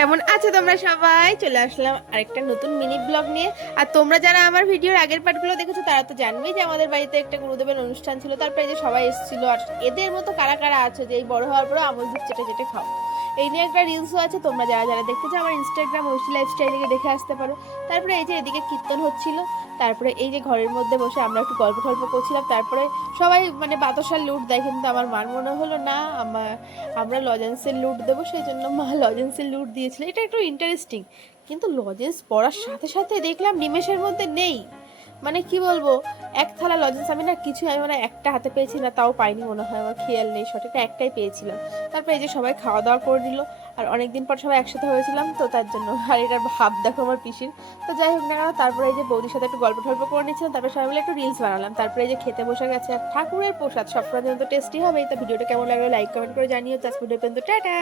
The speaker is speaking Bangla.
কেমন আছো তোমরা সবাই? চলে আসলাম আরেকটা নতুন মিনি ব্লগ নিয়ে। আর তোমরা যারা আমার ভিডিওর আগের পার্টগুলো দেখেছো তারা তো জানবেই যে আমাদের বাড়িতে একটা গুরুদেবের অনুষ্ঠান ছিল, তারপরে এই যে সবাই এসেছিল। আর এদের মতো কারা কারা আছো যে এই বড় হওয়ার পরে আমল দুধ চেটে চেটে খাও, এই নিয়ে একটা রিলসও আছে। তোমরা যারা যারা দেখতে চাও আমার ইনস্টাগ্রাম ঐশী লাইফস্টাইল থেকে দেখে আসতে পারো। তারপরে এই যে এদিকে কীর্তন হচ্ছিল, তারপরে এই যে ঘরের মধ্যে বসে আমরা একটু গল্প টল্প করছিলাম। তারপরে সবাই মানে বাতাসার লুট দেয়, কিন্তু আমার মার মনে হলো না, আমরা লজেন্সের লুট দেবো, সেই জন্য মা লজেন্সের লুট দিয়েছিল। এটা একটু ইন্টারেস্টিং। কিন্তু লজেন্স পড়ার সাথে সাথে দেখলাম নিমেষের মধ্যে নেই। মানে কি বলবো, এক থালা লজেন্স আমি না কিছু, আমি মানে একটা হাতে পেয়েছি না, তাও পাইনি মনে হয়, আমার খেয়াল নেই সঠিক, একটাই পেয়েছিলাম। তারপরে এই যে সবাই খাওয়া দাওয়া করে নিল, আর অনেকদিন পর সবাই একসাথে হয়েছিলাম তো তার জন্য। আর এটার ভাব দেখো আমার পিসির। তো যাই হোক না কেন, তারপরে এই যে বৌদির সাথে একটু গল্প টল্প করে নিচ্ছিলাম, তারপরে সবাই মিলে একটু রিলস বানালাম। তারপরে এই যে খেতে বসে গেছে। আর ঠাকুরের প্রসাদ সবসময় যেন তো টেস্টি হবে। তো ভিডিওটা কেমন লাগলো লাইক কমেন্ট করে জানিও। আজকে ভিডিও পর্যন্ত, টাটা।